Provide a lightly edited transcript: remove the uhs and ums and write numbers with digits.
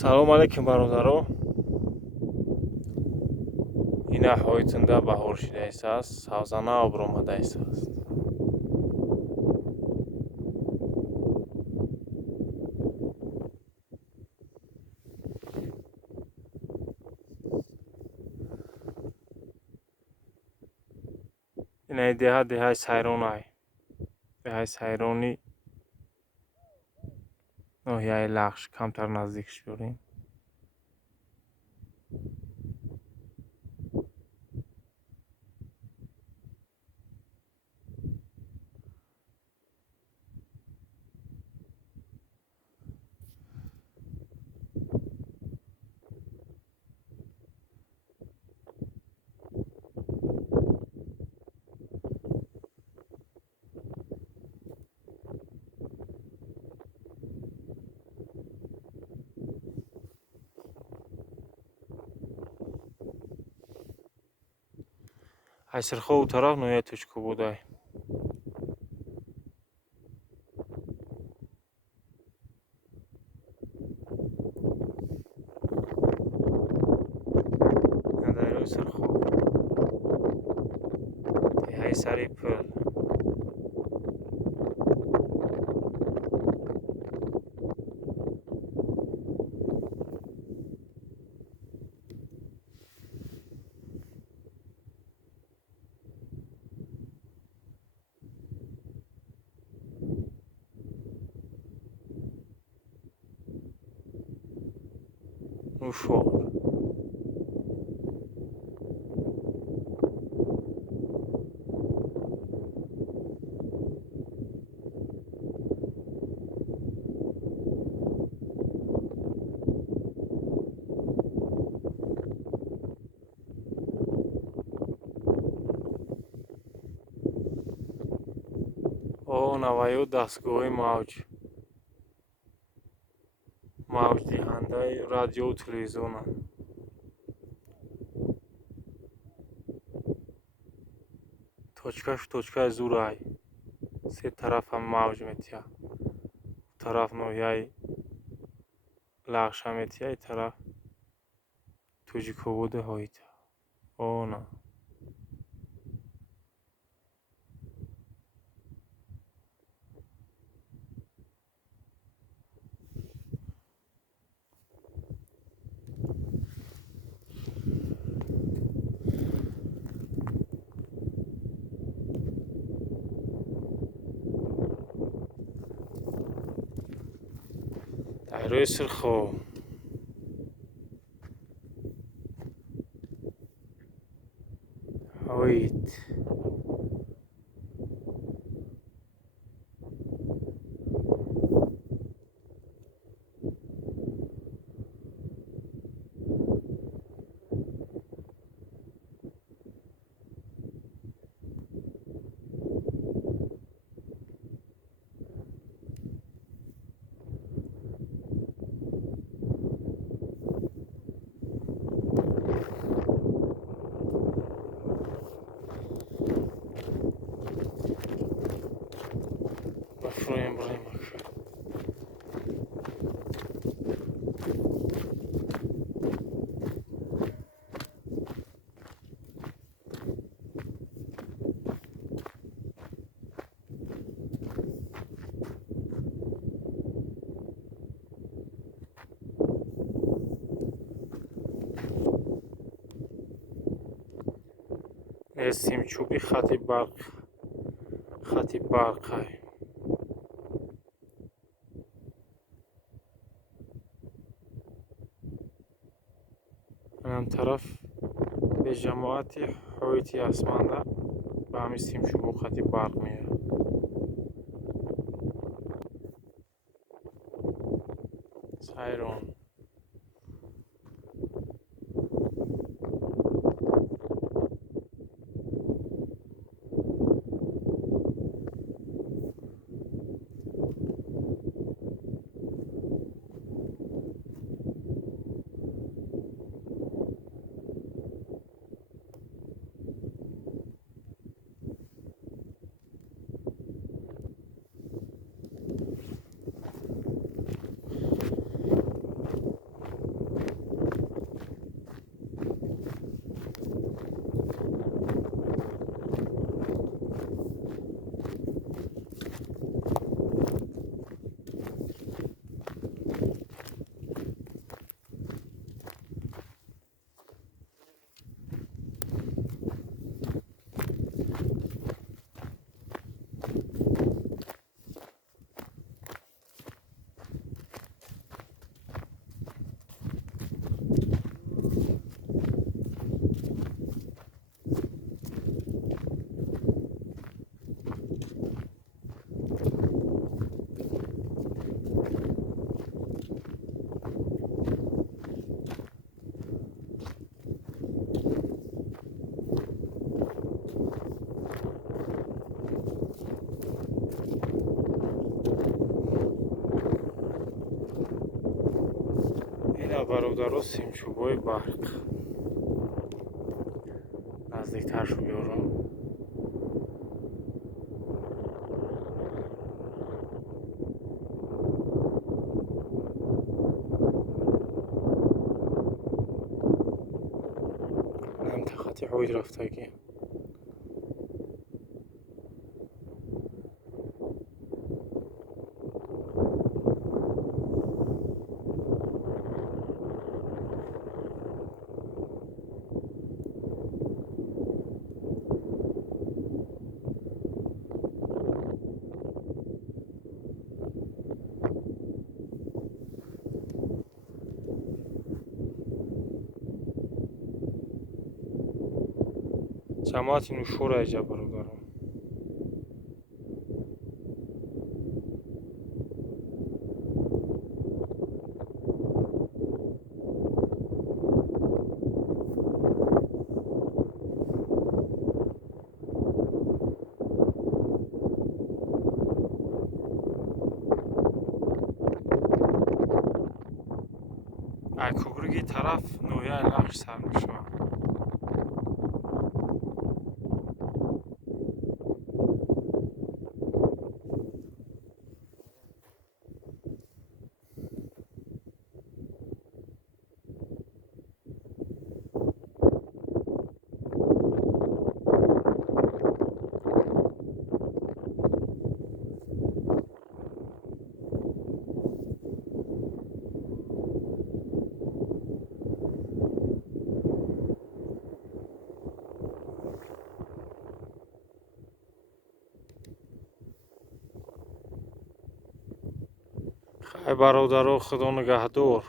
Салом алейкум бародаро. Ин аҳвоитанда баҳор шидаистааст, савзана обро омадаистааст. Ин деҳаи сайронай. Деҳаи сайрони ноҳияи Лахш. Камтар наздикш биёрем. Айсирхо у тараф ноҳияи Точкобудай. Дарёи Сирхо. Деҳаи сари пӯл. Нушвор. О, наваю дастгоҳи мавҷдиҳандаи радиову телевизионанд. Точкаш точкаи зурай. Се тарафа мавҷ метиҳад. У тараф ноҳияи Лахша метиҳад, ин тараф Тоҷикобуди ҳоита. О на. Дарёи Сирхо. ҳоит. Бафроем бремак. Симчӯби хати барқай. Ҳам тараф бе ҷамоати ҳоити асманда ба ҳамин симчӯбу хати барқ меояд. Сайрон. یا برادرها سیمچوبای برق نزدیکتر شو بیارم. منطقه حوید رفتگی جماعت نوشور ایجا برادرم. کوگرگی طرف نویا لغش سر میشه. خیلی برادرها خدا نگهدار.